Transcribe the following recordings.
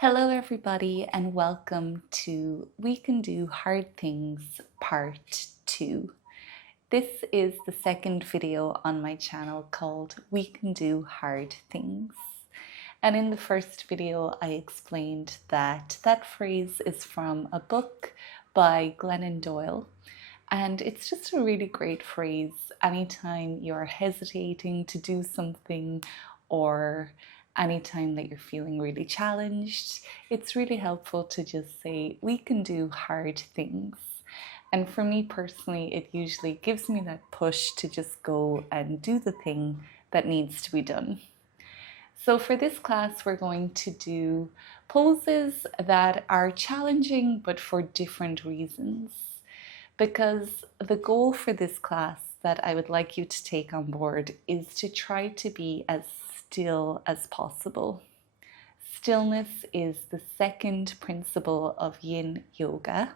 Hello, everybody, and welcome to We Can Do Hard Things Part 2. This is the second video on my channel called We Can Do Hard Things. And in the first video, I explained that that phrase is from a book by Glennon Doyle. And it's just a really great phrase anytime you're hesitating to do something or anytime that you're feeling really challenged. It's really helpful to just say, we can do hard things. And for me personally, it usually gives me that push to just go and do the thing that needs to be done. So for this class, we're going to do poses that are challenging, but for different reasons. Because the goal for this class that I would like you to take on board is to try to be as still as possible. Stillness is the second principle of Yin Yoga.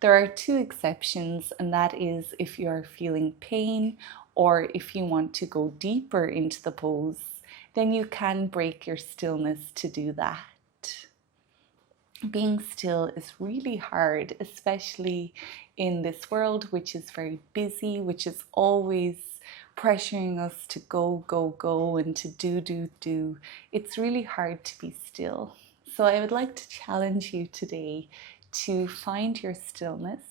There are two exceptions, and that is if you're feeling pain or if you want to go deeper into the pose, then you can break your stillness to do that. Being still is really hard, especially in this world which is very busy, which is always pressuring us to go and to do. It's really hard to be still. So I would like to challenge you today to find your stillness,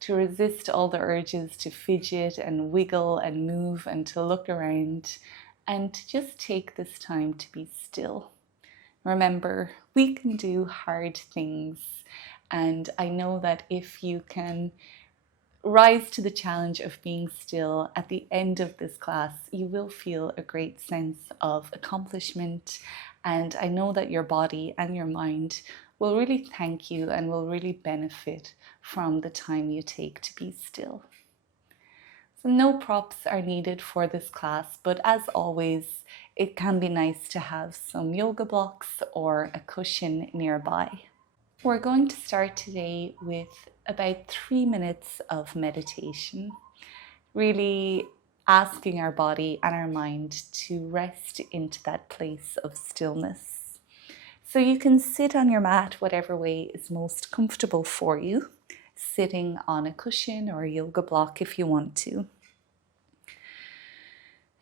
to resist all the urges to fidget and wiggle and move and to look around, and to just take this time to be still. Remember, we can do hard things, and I know that if you can rise to the challenge of being still at the end of this class, you will feel a great sense of accomplishment, and I know that your body and your mind will really thank you and will really benefit from the time you take to be still. So no props are needed for this class, but as always, it can be nice to have some yoga blocks or a cushion nearby. We're going to start today with about 3 minutes of meditation, really asking our body and our mind to rest into that place of stillness. So you can sit on your mat whatever way is most comfortable for you, sitting on a cushion or a yoga block if you want to.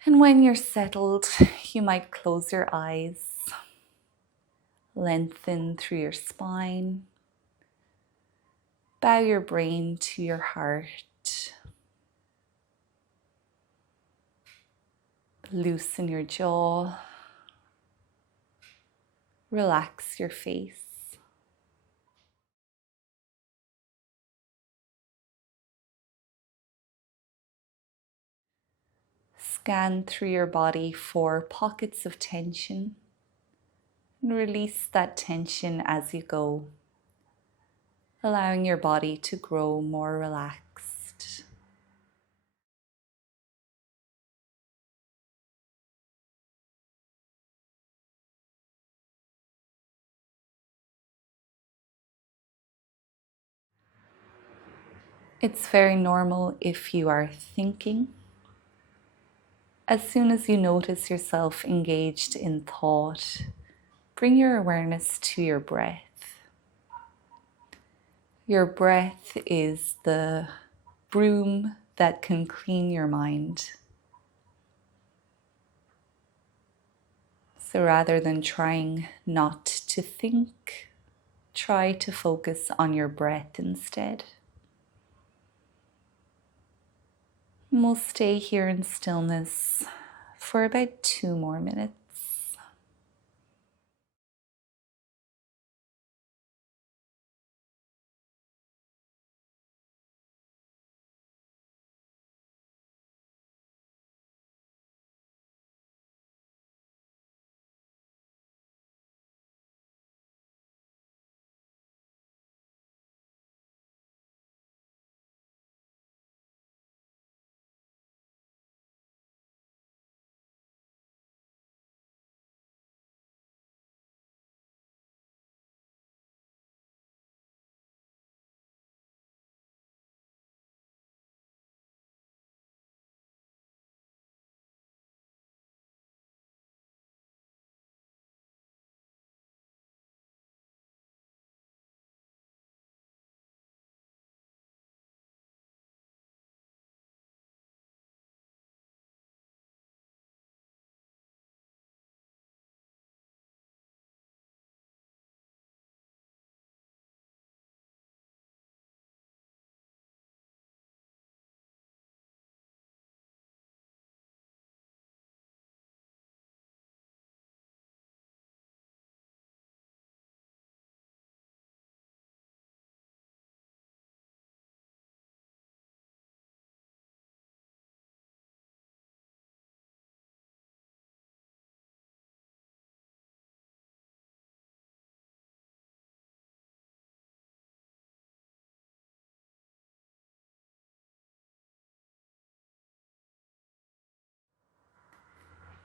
And when you're settled, you might close your eyes, lengthen through your spine, bow your brain to your heart, loosen your jaw, relax your face. Scan through your body for pockets of tension and release that tension as you go, allowing your body to grow more relaxed. It's very normal if you are thinking. As soon as you notice yourself engaged in thought, bring your awareness to your breath. Your breath is the broom that can clean your mind. So rather than trying not to think, try to focus on your breath instead. And we'll stay here in stillness for about 2 more minutes.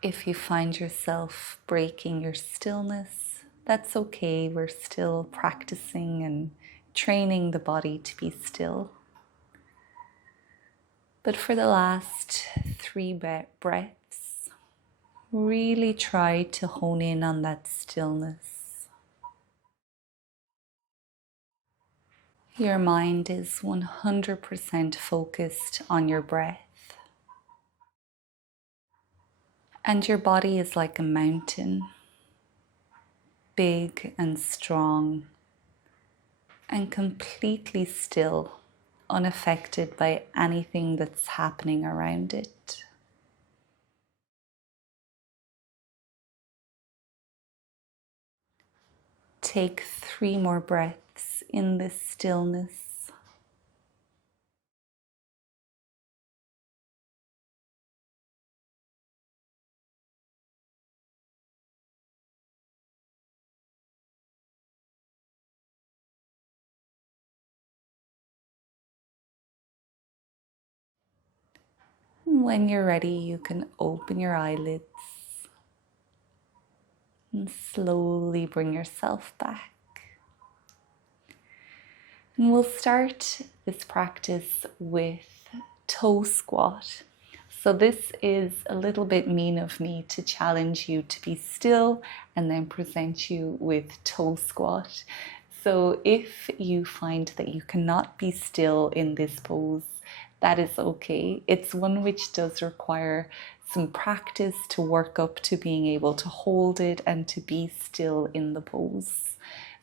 If you find yourself breaking your stillness, that's okay. We're still practicing and training the body to be still. But for the last 3 breaths, really try to hone in on that stillness. Your mind is 100% focused on your breath. And your body is like a mountain, big and strong, and completely still, unaffected by anything that's happening around it. Take 3 more breaths in this stillness. When you're ready, you can open your eyelids and slowly bring yourself back. And we'll start this practice with toe squat. So this is a little bit mean of me to challenge you to be still and then present you with toe squat. So if you find that you cannot be still in this pose, that is okay. It's one which does require some practice to work up to being able to hold it and to be still in the pose.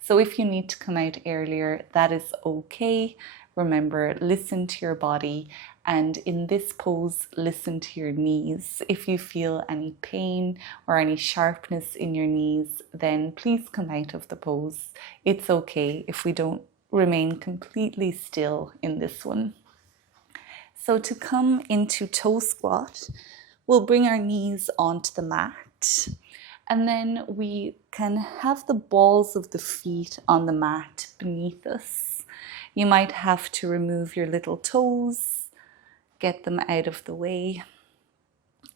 So if you need to come out earlier, that is okay. Remember, listen to your body, and in this pose, listen to your knees. If you feel any pain or any sharpness in your knees, then please come out of the pose. It's okay if we don't remain completely still in this one. So to come into toe squat, we'll bring our knees onto the mat, and then we can have the balls of the feet on the mat beneath us. You might have to remove your little toes, get them out of the way,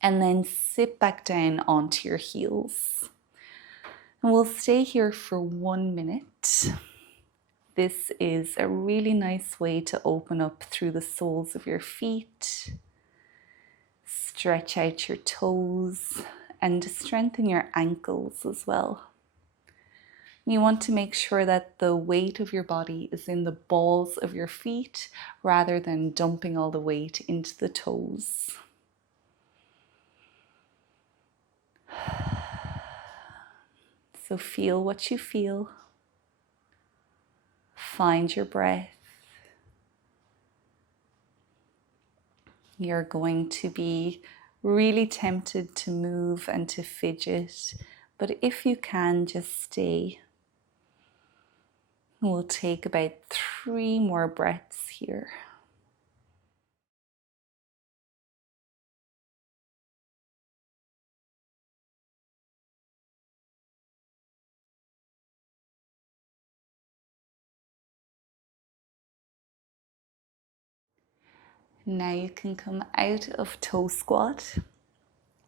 and then sit back down onto your heels. And we'll stay here for 1 minute. This is a really nice way to open up through the soles of your feet. Stretch out your toes and strengthen your ankles as well. You want to make sure that the weight of your body is in the balls of your feet rather than dumping all the weight into the toes. So feel what you feel. Find your breath. You're going to be really tempted to move and to fidget, but if you can, just stay. We'll take about 3 more breaths here. Now you can come out of toe squat,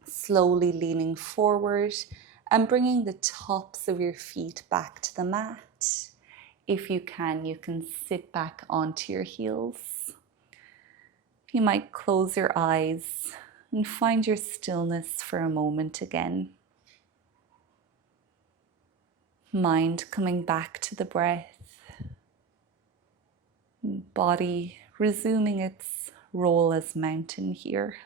slowly leaning forward and bringing the tops of your feet back to the mat. If you can sit back onto your heels. You might close your eyes and find your stillness for a moment again. Mind coming back to the breath. Body resuming its role as mountain here.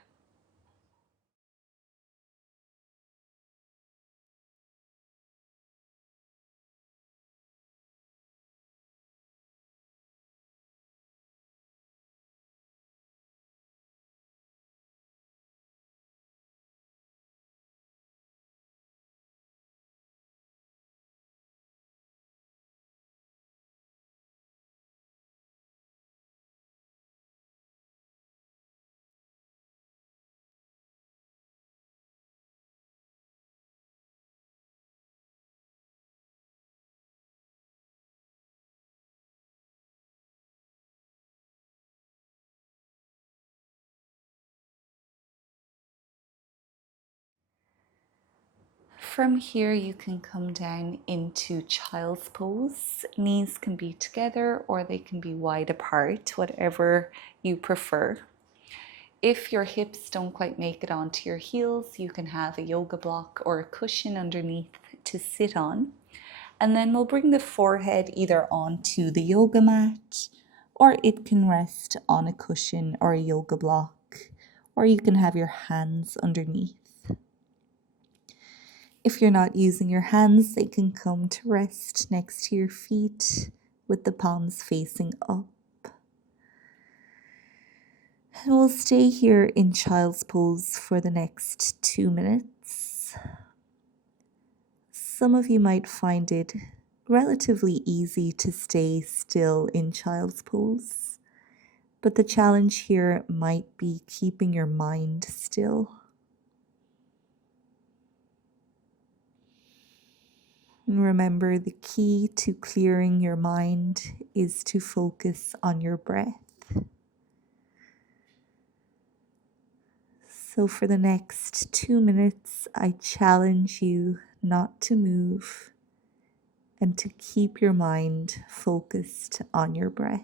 From here, you can come down into child's pose. Knees can be together or they can be wide apart, whatever you prefer. If your hips don't quite make it onto your heels, you can have a yoga block or a cushion underneath to sit on. And then we'll bring the forehead either onto the yoga mat, or it can rest on a cushion or a yoga block, or you can have your hands underneath. If you're not using your hands, they can come to rest next to your feet with the palms facing up. And we'll stay here in child's pose for the next 2 minutes. Some of you might find it relatively easy to stay still in child's pose, but the challenge here might be keeping your mind still. And remember, the key to clearing your mind is to focus on your breath. So for the next 2 minutes, I challenge you not to move and to keep your mind focused on your breath.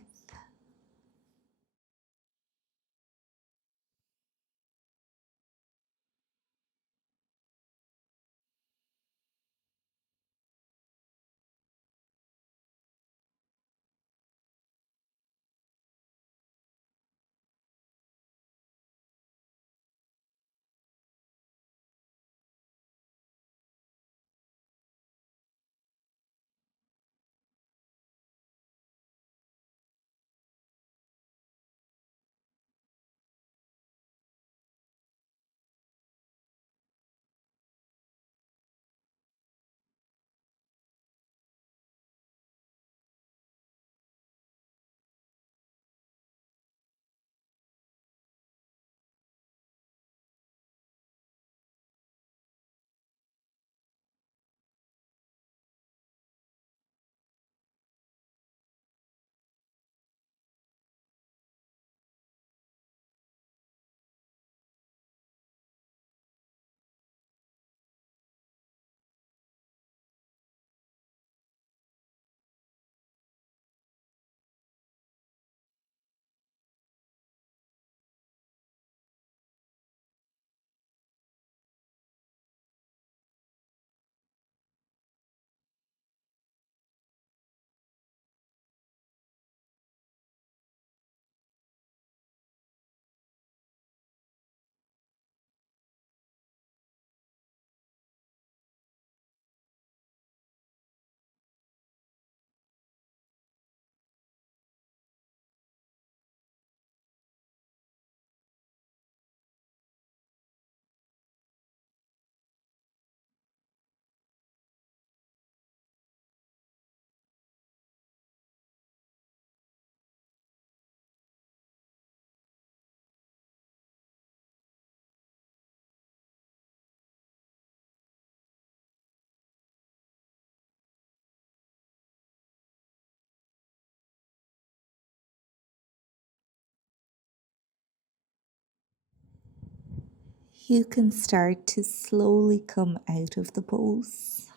You can start to slowly come out of the pose,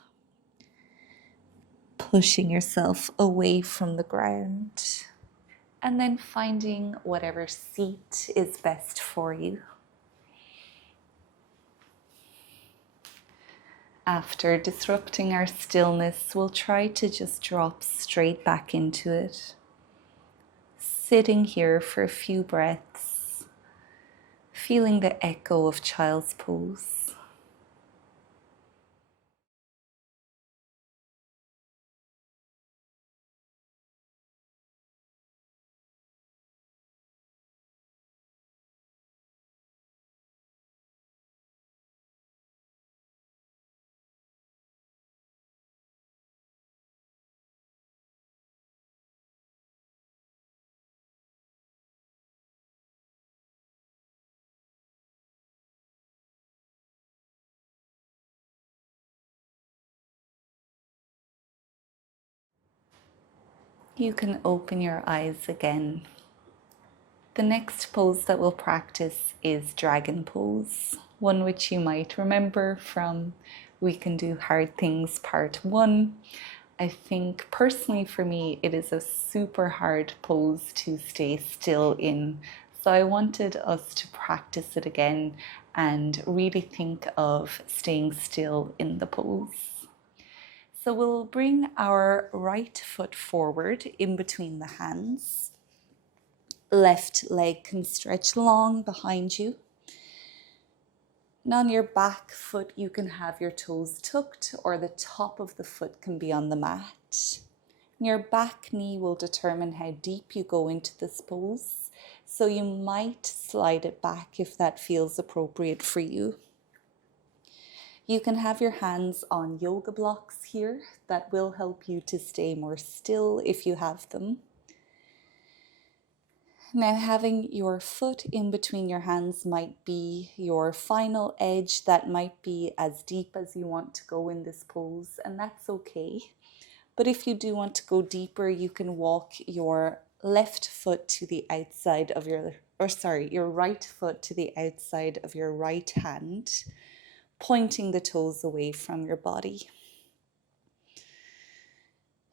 pushing yourself away from the ground, and then finding whatever seat is best for you. After disrupting our stillness, we'll try to just drop straight back into it, sitting here for a few breaths, feeling the echo of child's pose. You can open your eyes again. The next pose that we'll practice is dragon pose, one which you might remember from We Can Do Hard Things Part 1. I think personally for me, it is a super hard pose to stay still in. So I wanted us to practice it again and really think of staying still in the pose. So we'll bring our right foot forward in between the hands. Left leg can stretch long behind you. And on your back foot, you can have your toes tucked, or the top of the foot can be on the mat. And your back knee will determine how deep you go into this pose. So you might slide it back if that feels appropriate for you. You can have your hands on yoga blocks here. That will help you to stay more still if you have them. Now, having your foot in between your hands might be your final edge. That might be as deep as you want to go in this pose, and that's okay. But if you do want to go deeper, you can walk your left foot to the outside of your right foot to the outside of your right hand, pointing the toes away from your body.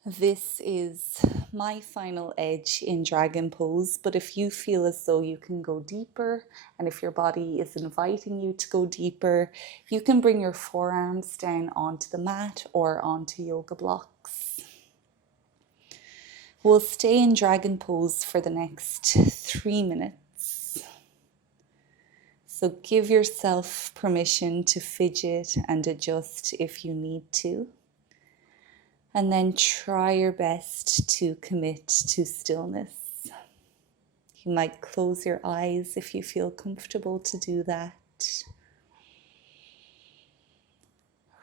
This is my final edge in dragon pose, but if you feel as though you can go deeper, and if your body is inviting you to go deeper, you can bring your forearms down onto the mat or onto yoga blocks. We'll stay in dragon pose for the next 3 minutes. So give yourself permission to fidget and adjust if you need to. And then try your best to commit to stillness. You might close your eyes if you feel comfortable to do that.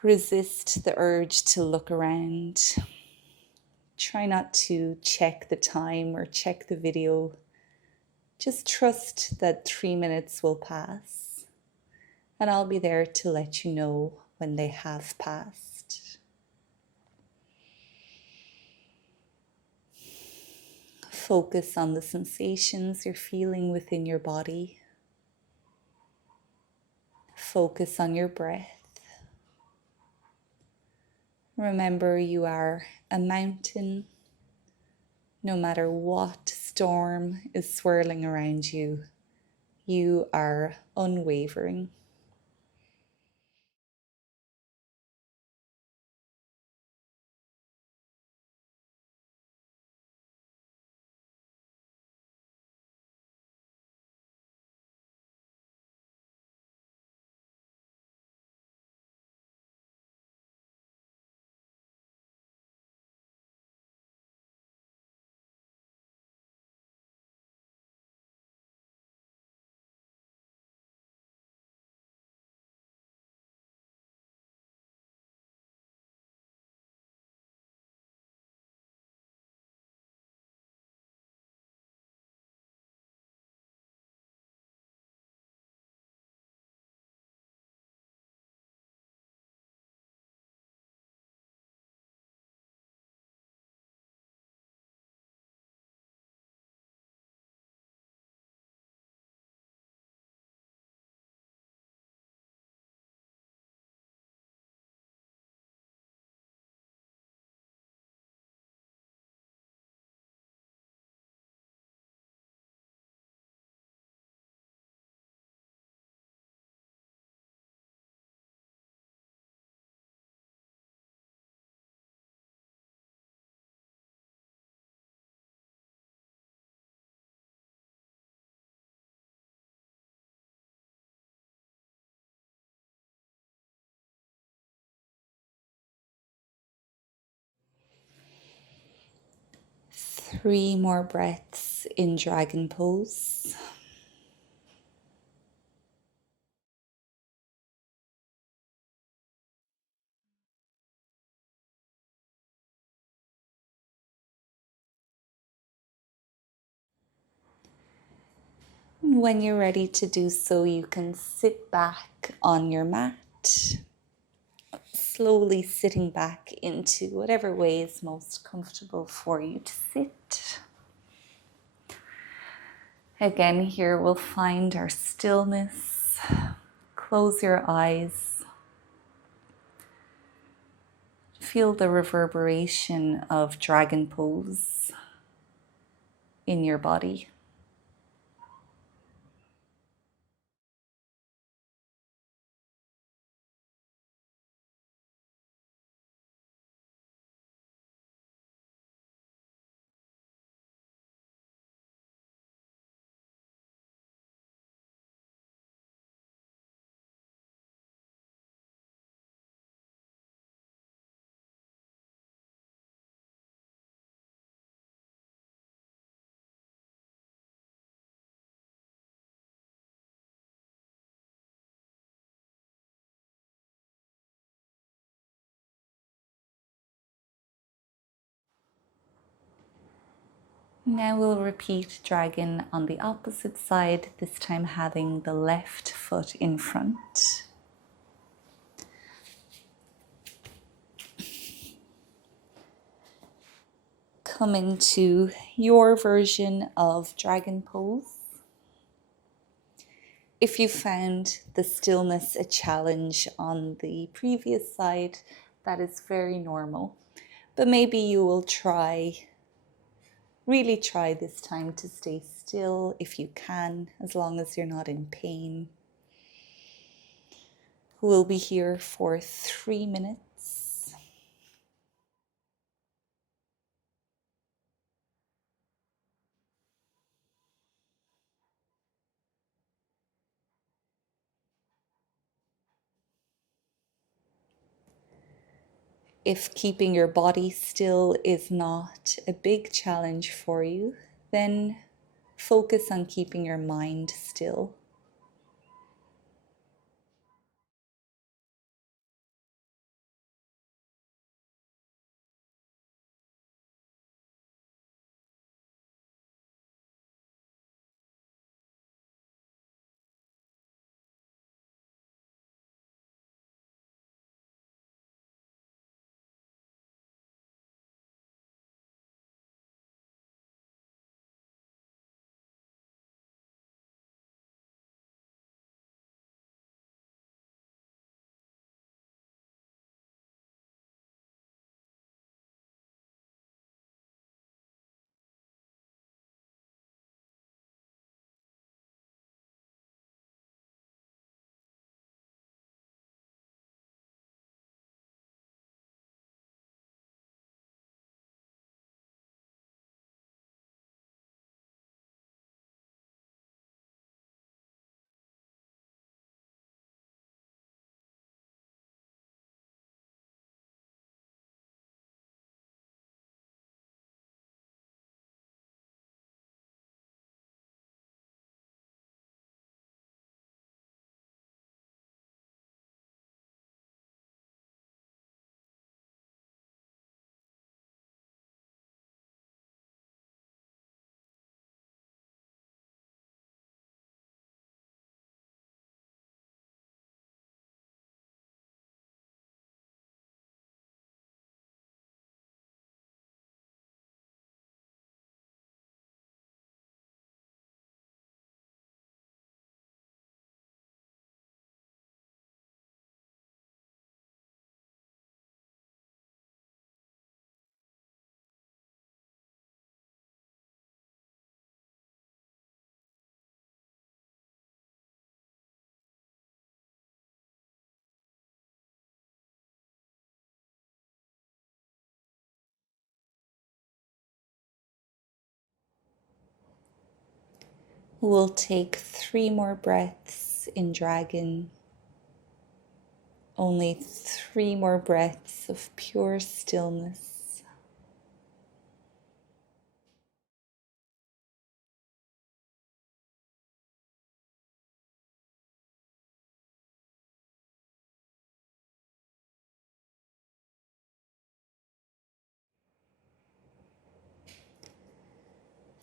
Resist the urge to look around. Try not to check the time or check the video. Just trust that 3 minutes will pass. And I'll be there to let you know when they have passed. Focus on the sensations you're feeling within your body. Focus on your breath. Remember, you are a mountain. No matter what storm is swirling around you, you are unwavering. Three more breaths in dragon pose. When you're ready to do so, you can sit back on your mat, slowly sitting back into whatever way is most comfortable for you to sit. Again, here we'll find our stillness. Close your eyes. Feel the reverberation of dragon pose in your body. Now we'll repeat dragon on the opposite side, this time having the left foot in front. Come into your version of dragon pose. If you found the stillness a challenge on the previous side, that is very normal. But maybe you will really try this time to stay still if you can, as long as you're not in pain. We'll be here for 3 minutes. If keeping your body still is not a big challenge for you, then focus on keeping your mind still. We'll take 3 more breaths in dragon. Only 3 more breaths of pure stillness.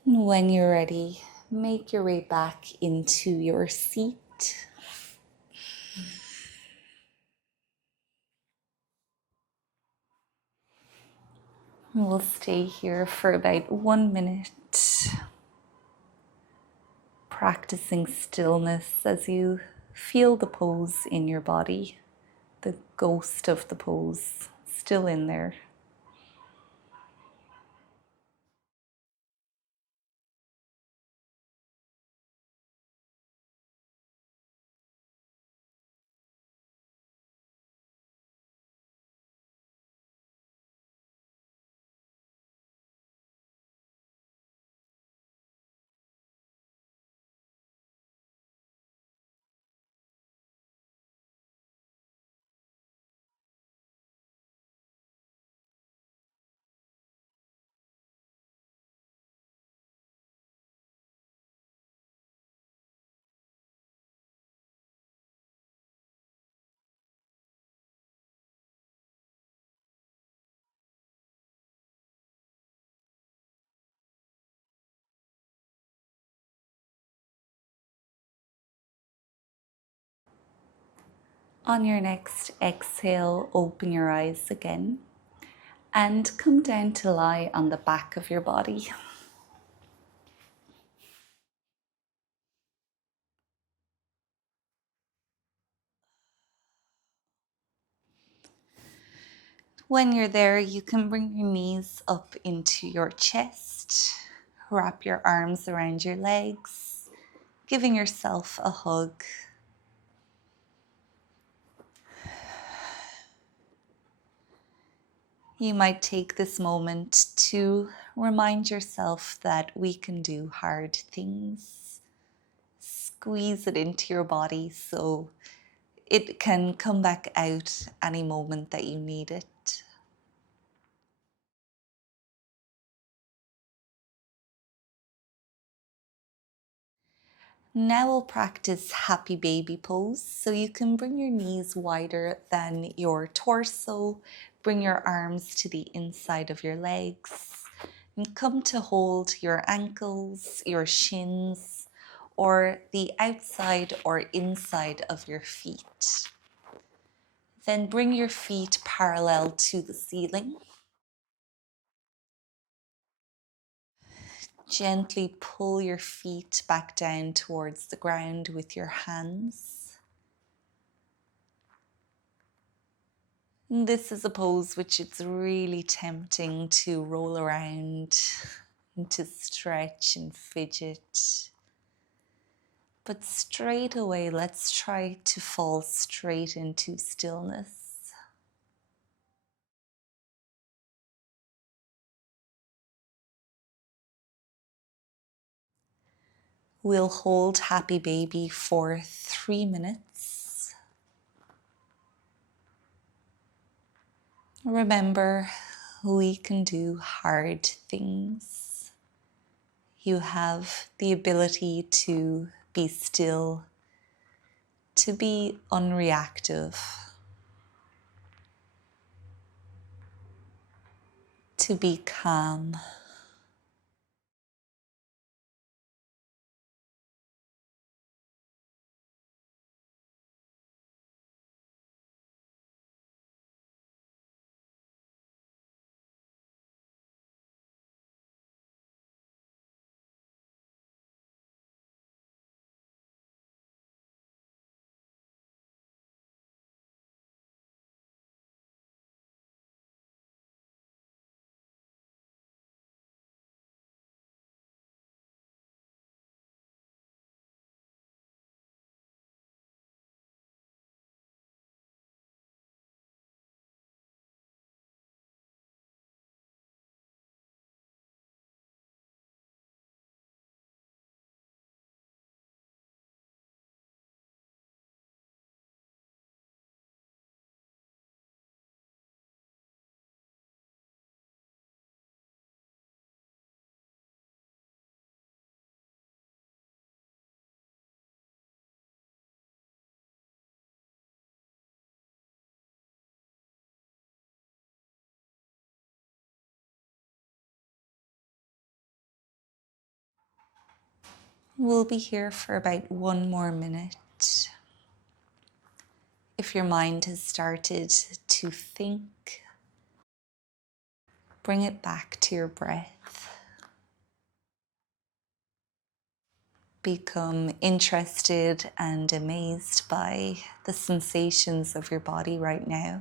And when you're ready, make your way back into your seat. And we'll stay here for about 1 minute, practicing stillness as you feel the pose in your body, the ghost of the pose still in there. On your next exhale, open your eyes again and come down to lie on the back of your body. When you're there, you can bring your knees up into your chest, wrap your arms around your legs, giving yourself a hug. You might take this moment to remind yourself that we can do hard things. Squeeze it into your body so it can come back out any moment that you need it. Now we'll practice happy baby pose. So you can bring your knees wider than your torso, bring your arms to the inside of your legs, and come to hold your ankles, your shins, or the outside or inside of your feet. Then bring your feet parallel to the ceiling. Gently pull your feet back down towards the ground with your hands. This is a pose which it's really tempting to roll around and to stretch and fidget. But straight away, let's try to fall straight into stillness. We'll hold happy baby for 3 minutes. Remember, we can do hard things. You have the ability to be still, to be unreactive, to be calm. We'll be here for about 1 more minute. If your mind has started to think, bring it back to your breath. Become interested and amazed by the sensations of your body right now.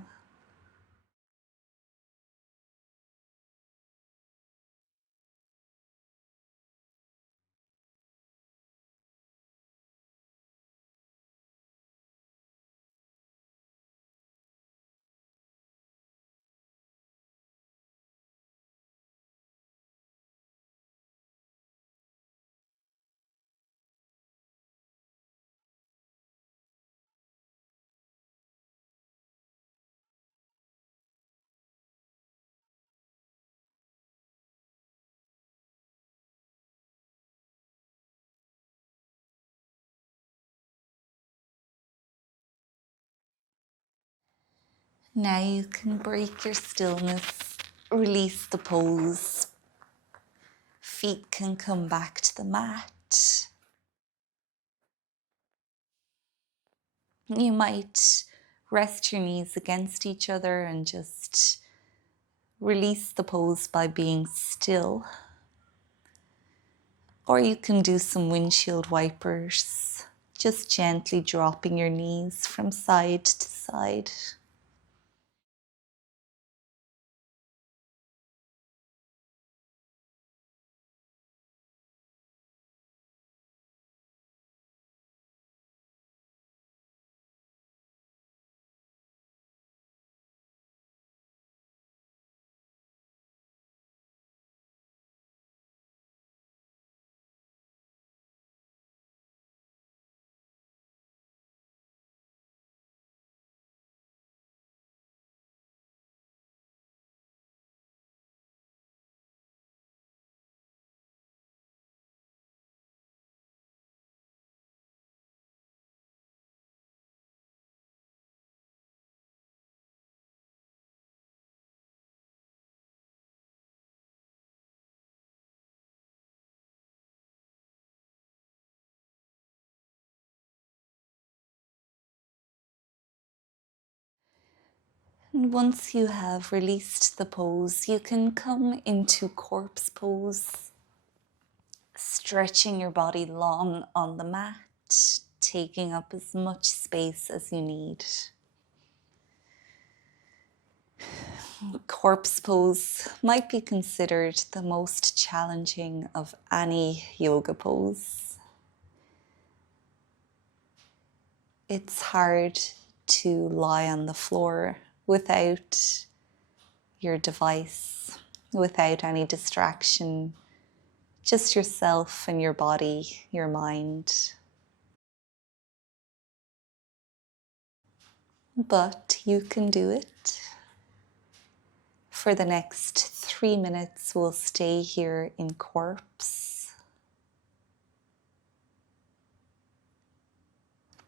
Now you can break your stillness, release the pose. Feet can come back to the mat. You might rest your knees against each other and just release the pose by being still. Or you can do some windshield wipers, just gently dropping your knees from side to side. And once you have released the pose, you can come into corpse pose, stretching your body long on the mat, taking up as much space as you need. Corpse pose might be considered the most challenging of any yoga pose. It's hard to lie on the floor without your device, without any distraction, just yourself and your body, your mind. But you can do it. For the next 3 minutes, we'll stay here in corpse,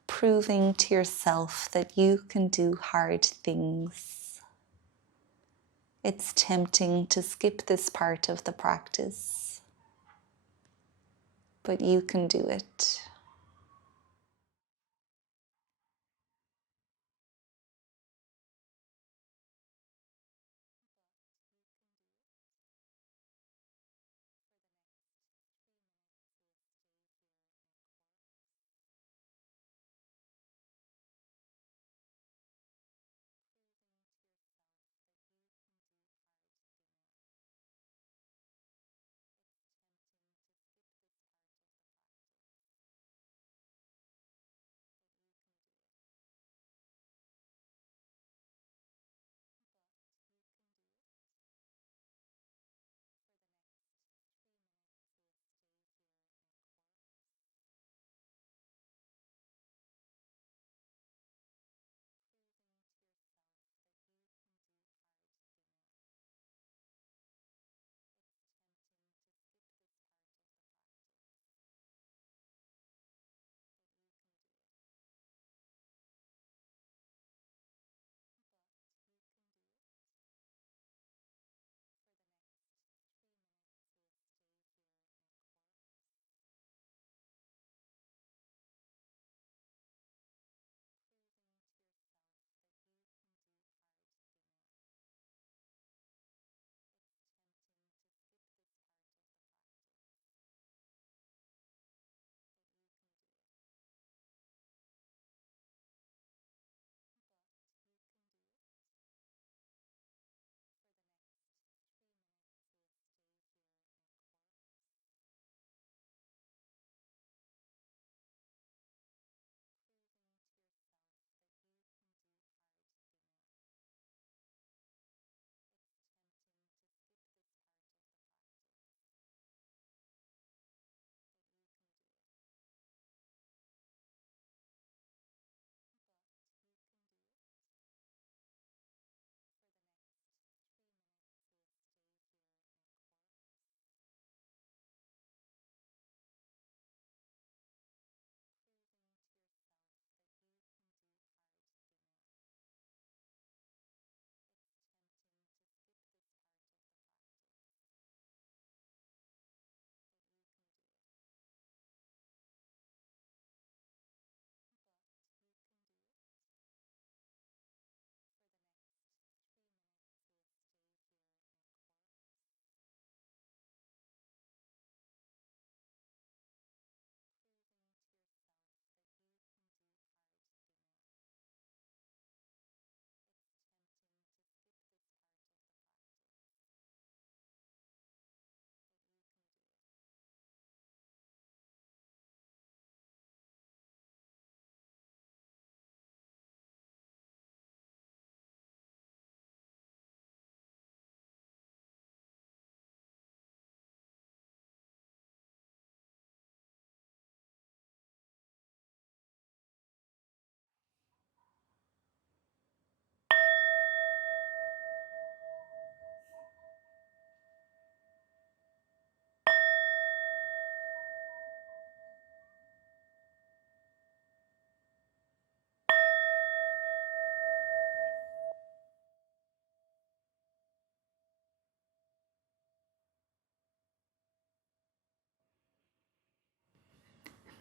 proving to yourself that you can do hard things. It's tempting to skip this part of the practice, but you can do it.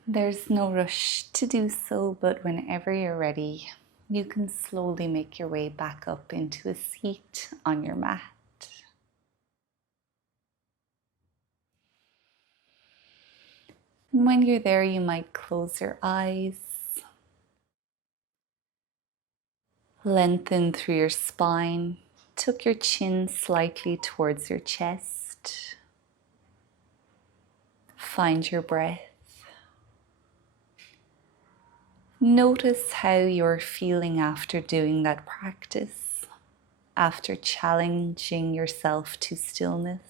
There's no rush to do so, but whenever you're ready, you can slowly make your way back up into a seat on your mat. And when you're there, you might close your eyes, lengthen through your spine, tuck your chin slightly towards your chest. Find your breath. Notice how you're feeling after doing that practice, after challenging yourself to stillness.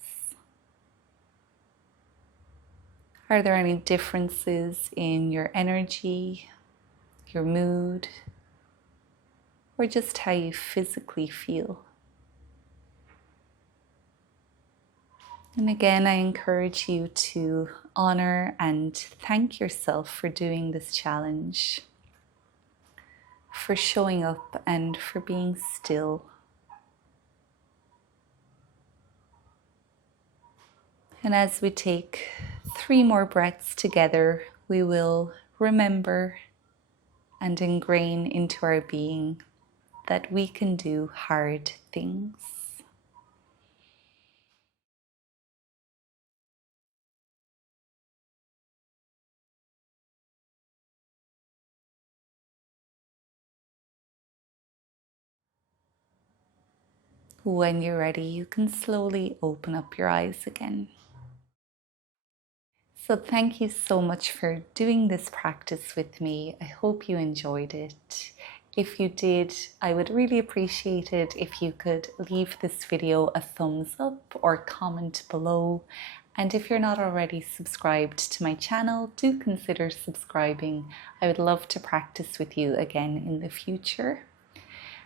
Are there any differences in your energy, your mood, or just how you physically feel? And again, I encourage you to honor and thank yourself for doing this challenge, for showing up and for being still. And as we take 3 more breaths together, we will remember and ingrain into our being that we can do hard things. When you're ready, you can slowly open up your eyes again. So thank you so much for doing this practice with me. I hope you enjoyed it. If you did, I would really appreciate it if you could leave this video a thumbs up or comment below. And if you're not already subscribed to my channel, do consider subscribing. I would love to practice with you again in the future.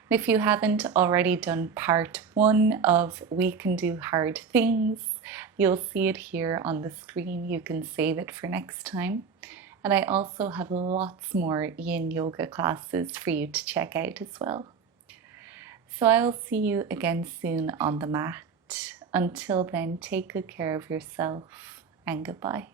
If you haven't already done part 1 of We Can Do Hard Things, you'll see it here on the screen. You can save it for next time. And I also have lots more Yin Yoga classes for you to check out as well. So I will see you again soon on the mat. Until then, take good care of yourself and goodbye.